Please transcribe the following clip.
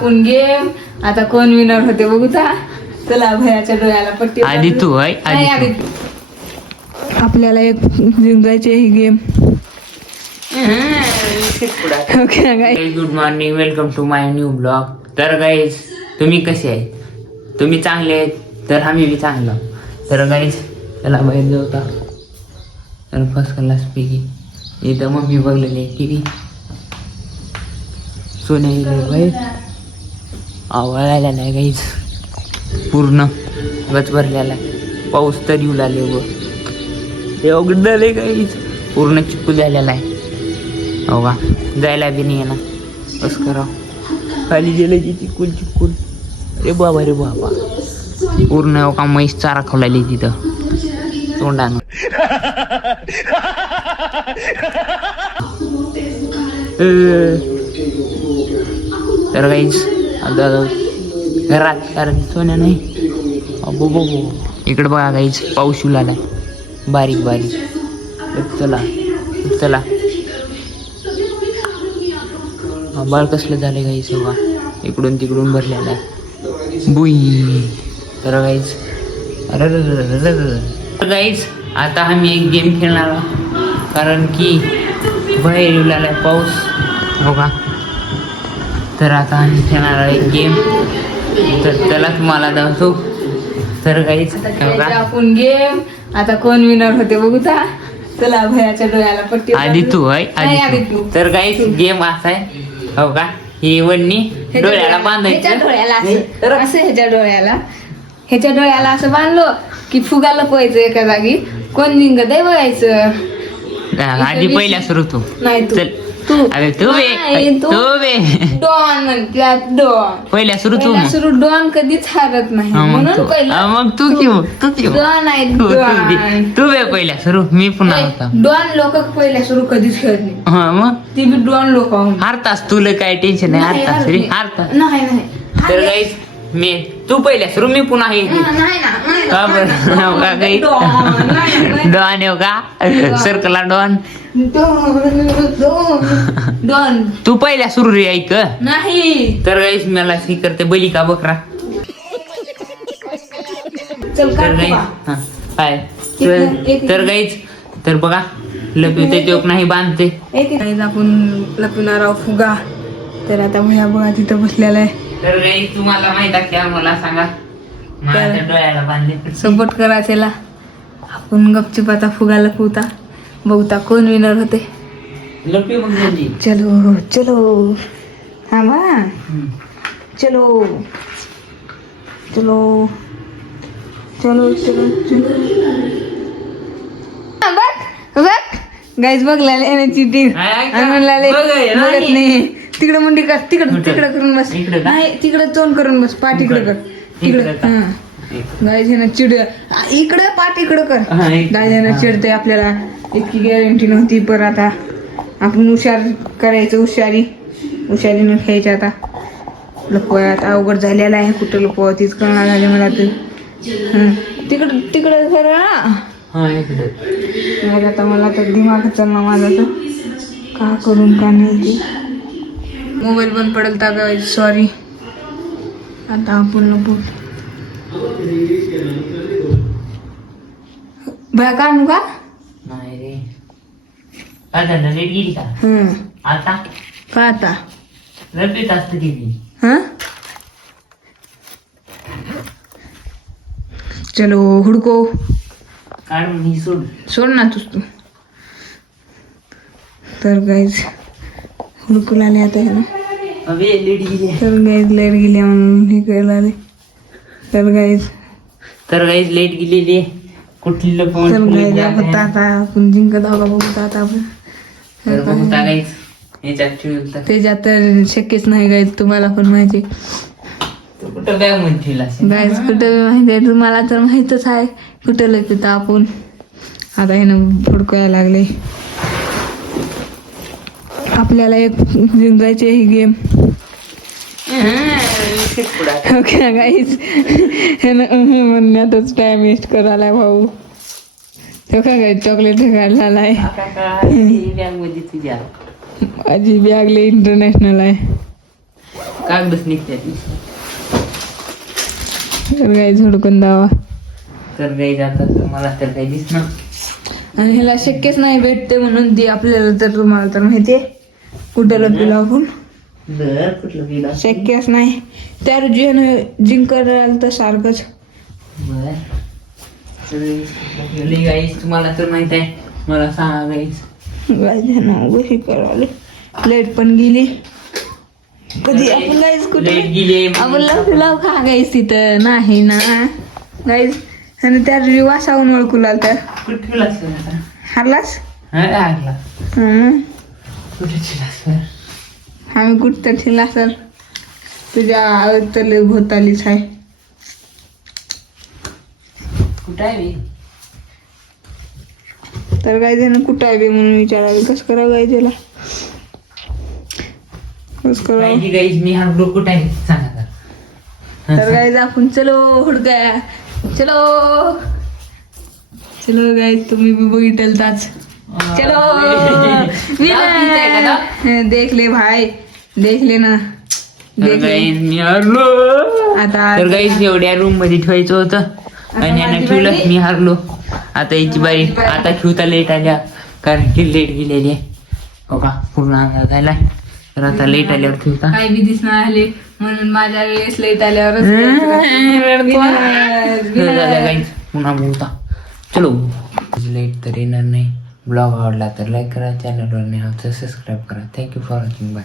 आपण गेम आता कोण विनर होते बघू ता. चला भयाच्या डोळ्याला पट्टी आधी तू आहे नाही, आधी तू. आपल्याला एक जिंकायची ही game. Okay guys, good morning, welcome to my new blog. तर गाईज तुम्ही कसे आहेत? तुम्ही चांगले आहेत तर आम्ही बी चांगलो. तर गाईज त्याला बाहेर जाऊ का? तर फर्स्ट क्लास पैकी इथं मम्मी बघलेली आहे टी व्ही. सोन्या गेले बाहेर, आवळायला नाही गाईज, पूर्ण गच भरलेला आहे. पाऊस तर येऊ लागले व एवढं झाले गाईज, पूर्ण चिकू झालेला आहे. हो का, जायला बी नाही ना, बस करा खाली गेलं की चिकून चिकून. अरे बाबा रे बाबा, पूर्ण हो का म्हैस चारा खावलाली तिथं तोंडानं. तर काहीच आता घरात कारण सोन्या नाही. अबो बो इकडं बघा काहीच पाऊस येऊ लागला बारीक बारीक. चला चला, बाळ कसलं झालं गाईच बघा, इकडून तिकडून भरलेला आहे बुई. तर गाईच अरे गाईच आता आम्ही एक गेम खेळणार आहोत कारण की बाहेर येऊ लागला पाऊस हो का. तर आता आम्ही खेळणार आहे एक गेम, तर त्याला तुम्हाला दाखवतो. तर गाईच आपण गेम आता कोण विनर होते बघू ता. चला भयाच्या डोळ्याला पट्टी आधी तू आहे नाही, आधी आधी तू. तू. तर गाईच गेम असा आहे हो का, ही वडणी डोळ्याला ह्याच्या बांधायचं. डोळ्याला असं ह्याच्या डोळ्याला असं बांधलो की फुगा लपवायचं एका जागी. कोण निघत आहे बघायचं. आधी पहिल्या सुरू तू. नाही तू चल तू अरे तू नाही, बे तू. तू बे डॉन म्हणतात डॉन. पहिल्या सुरू तू पहिला मग. सुरू डॉन कधीच हारत नाही हा, मग म्हणून तू पहिला हा, मग तू की मग तू की मग. डॉन आहे तू डॉन. तू बे पहिल्या सुरू, मी पुन्हा होता. डॉन लोक पहिल्या सुरू कधीच खेळत नाही. हा मग ती बी डॉन लोक हारतास, तुला काय टेन्शन नाही, हारतास रे हारतास. नाही नाही तर गाईस मी तू पहिल्या सुरू, मी पुन्हा हे नाही ना, नाही ना. का बरं हो का गाईस? डॉन, नाही, नाही. डॉन येऊ का सर्कला डॉन. डॉन तू पहिल्या सुरू रे ऐक. नाही. तर गाईस मला सी करते बैली का बकरा. चल तर काढ गाईस बा. हा काय एक- तर गाईस तर बघा लपवते ते नाही बांधते. गाईज आपण लपणार आहोत फुगा. तर आता भैया बघा तिथं बसलेला आहे. तर गाईस तुम्हाला माहित आहे का मला सांगा, माझ्या डोळ्याला बांधले. सपोर्ट करा त्याला. आपण गपचूप आता फुगा लपवता बघता कोण विनर होते. लपी मग जल्दी. चलो चलो थांबा. चलो चलो चलो चलो चलो. बघ बघ गाईज बघला चिटिंग बघत नाही. तिकडे मुंडी कर, तिकडे करून बस. इकडं का? नाही तिकडे तोंड करून बस. पाठ इकडे कर, तिकडे. इकडं का? हा गाईज ह्यानं चिड इकडे पाठ इकडे कर. हा, इकडं. गाईज ह्यानं चिडते आपल्याला. इतकी गॅरंटी नव्हती पण आता आपण हुशार करायचं. हुशारीनं खेळायचं. आता लपवाय आता अवघड झालेला आहे. कुठं लपवा तीच कळणार झाले मला तर. तिकडे खरं ना. हा इकडे. नाही आता मला तर दिमाग चालला माझा तर का करून का नाही ते. मोबाईल बंद पडेल तर काय सॉरी. आता आपण लपू भया काय का. नाही रे, काय झालं रेट गेली का आता? का आता रपीत असत गेली. चलो हुडको. काढून ही सोड. सोड ना तू. तर गाईज हुडकू आले आता ह्याला. अबे लेट गेली. तर गाईज लाईट गेली म्हणून हे करायला आले. तर गाईज लेट गेलेली आहे. कुठली तर गाईज आपण आता आपण जिंकत आहोत का बघू आता आपण. त्याच्यात तर शक्यच नाही गाईज. तुम्हाला पण माहिती कुठं काय म्हणतील गाईज कुठं माहिती आहे. तुम्हाला तर माहीतच आहे कुठं लपित आपण. आता हे ना हुडकायला लागले. आपल्याला एक जिंकायची ही गेम. ओके गाईज हे ना म्हणण्यातच टाइम वेस्ट करायला भाऊ. तो काय काय चॉकलेट काढला आहे. बॅग मध्ये तुझ्या माझी बॅग लय इंटरनॅशनल आहे. कागदच निघते ती. तर काय झोडकून दावा. तर काही जातात मला तर काही दिसणार. आणि ह्याला शक्यच नाही भेटते म्हणून ती आपल्याला तर तुम्हाला तर माहितीये कुठं लपी आपण दर कुठलं गेला शक्यच नाही. त्या रुजून जिंकर राहिलं तर सारखंच. बर. गाईस तुम्हाला तर माहित आहे, मला सांगा गाईस. कशी करावले. लाईट पण गेली. कधी आपण गाईस कुठे लाईट गेली. आपण लाव खा गाईस तिथं नाही ना गाईस. आणि त्या वासावून ओळखू लागलं. कुठे ठेवला असेल आता? हारलास लागला. कुठे ठेवला असेल? आम्ही कुठं तर ठेवला असेल. तुझ्या तर भोवतालीच आहे. कुठं आहे मी? तर काय जण कुठं आहे बे म्हणून विचारावे. कसं करावं गाय त्याला कसं करावं. गाईस मी हा ब्लॉग कुठे आहे सांगा तर काय आपण चलो हुडकाया. चलो चलो गाय तुम्ही बी बघितलं ताच. चलो देख ले भाई देख ले ना. देख ले. मी हरलो. आता तर गाईस एवढ्या रूम मध्ये ठेवायचं होतं आणि यानं ठेवलं. मी हारलो. आता याची बारी. आता ठेवता लेट आल्या कारण की लेट गेलेली आहे. हो का पूर्ण अंदाज झाला. तर आता लेट आल्यावर ठेवता काय बी दिसणार आले म्हणून माझ्या वेळेस लेट आल्यावरच पुन्हा बोलता. चलो लेट तर येणार नाही. ब्लॉग आवडला तर लाईक करा, चॅनलवर नाही तर सबस्क्राईब करा. Thank you for watching. बाय.